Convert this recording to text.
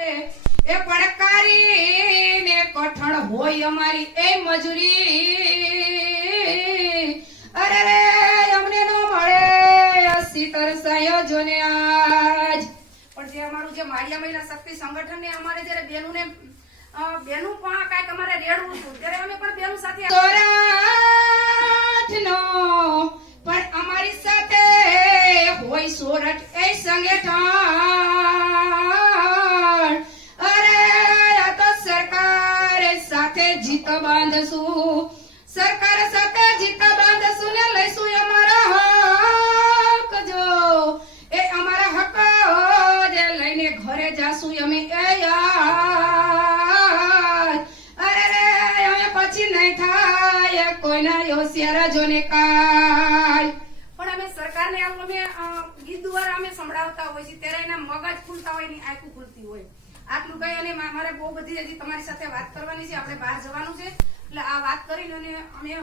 એ પડકારી ને કઠણ હોય અમારી એ મજૂરી અરે રે અમને નો મળે અસીતર સંયોજોને આજ પણ જે અમારું જે માળિયા મહિલા શક્તિ સંગઠન ને અમારે જ્યારે બેનું પણ કાંઈક અમારે રેડવું હતું ત્યારે અમે પણ બેનું સાથે સોરઠ નો પણ અમારી સાથે હોય સોરઠ એ સંગઠન અરે આ તો સરકાર સાથે જીત બાંધશું સરકાર સાથે જીત બાંધશું ને લઈશું અમારા હક જો એ અમારા હક જે લઈને ઘરે જાશું અમે એ યાર અરે રે અમે પછી નહીં થાય કોઈના હોશિયાર જોને કાલ પણ અમે સરકારને આમ અમે ગીત દ્વારા અમે સંભળાવતા હોય છે ત્યારે એના મગજ ખુલતા હોય ની આંખો ખુલતી હોય આટલું કઈ અને મારે બહુ બધી હજી તમારી સાથે વાત કરવાની છે આપણે બહાર જવાનું છે એટલે આ વાત કરીને અને અમે